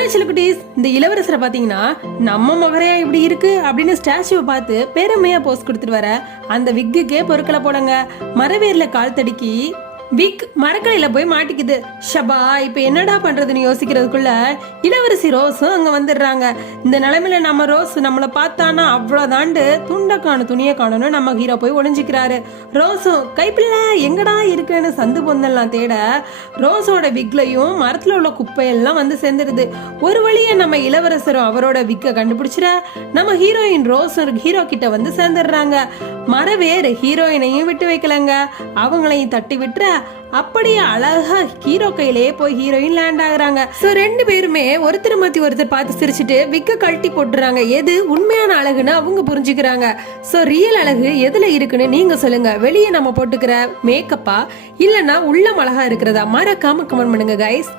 Hello சிலக்குட்டீஸ், இந்த இளவரசரை பாத்தீங்கன்னா நம்ம மகரையா இப்படி இருக்கு அப்படின்னு ஸ்டாச்சுவை பார்த்து பெருமையா போஸ்ட் கொடுத்துட்டு வர அந்த விக்குக்கே பொருட்களை போடுங்க. மரவேர்ல கால் தடுக்கி விக் மரக்கலையில போய் மாட்டிக்குது. ஷபா, இப்ப என்னடா பண்றதுன்னு யோசிக்கிறதுக்குள்ள இளவரசி ரோஸும் அங்க வந்துடுறாங்க. இந்த நிலைமையில நம்ம ரோஸ் நம்மளை பார்த்தானா அவ்வளவுதாண்டு துண்டை காணும் துணியை காணும்னு நம்ம ஹீரோ போய் ஒளிஞ்சிக்கிறாரு. ரோஸும் கைப்பிள்ள எங்கடா இருக்குன்னு சந்து பொந்தெல்லாம் தேட ரோஸோட விக்லையும் மரத்துல உள்ள குப்பையெல்லாம் வந்து சேர்ந்துருது. ஒரு வழியை நம்ம இளவரசரும் அவரோட விக்க கண்டுபிடிச்சிட நம்ம ஹீரோயின் ரோஸும் ஹீரோ கிட்ட வந்து சேர்ந்துடுறாங்க. மரவேர் ஹீரோயினையும் விட்டு வைக்கலங்க, அவங்களையும் தட்டி விட்டுற அப்படியே அழகா ஹீரோ கையிலேயே போய் ஹீரோயின் லேண்ட் ஆகுறாங்க. சோ ரெண்டு பேருமே ஒருத்தர் மாத்தி ஒருத்தர் பார்த்து சிரிச்சுட்டு விக்க கழட்டி போட்டுறாங்க. எது உண்மையான அழகுன்னு அவங்க புரிஞ்சுக்கிறாங்க. சோ ரியல் அழகு எதுல இருக்குன்னு நீங்க சொல்லுங்க. வெளியே நம்ம போட்டுக்கிற மேக்கப்பா இல்லனா உள்ளம் அழகா இருக்கிறதா? மறக்காம கமெண்ட் பண்ணுங்க கைஸ்.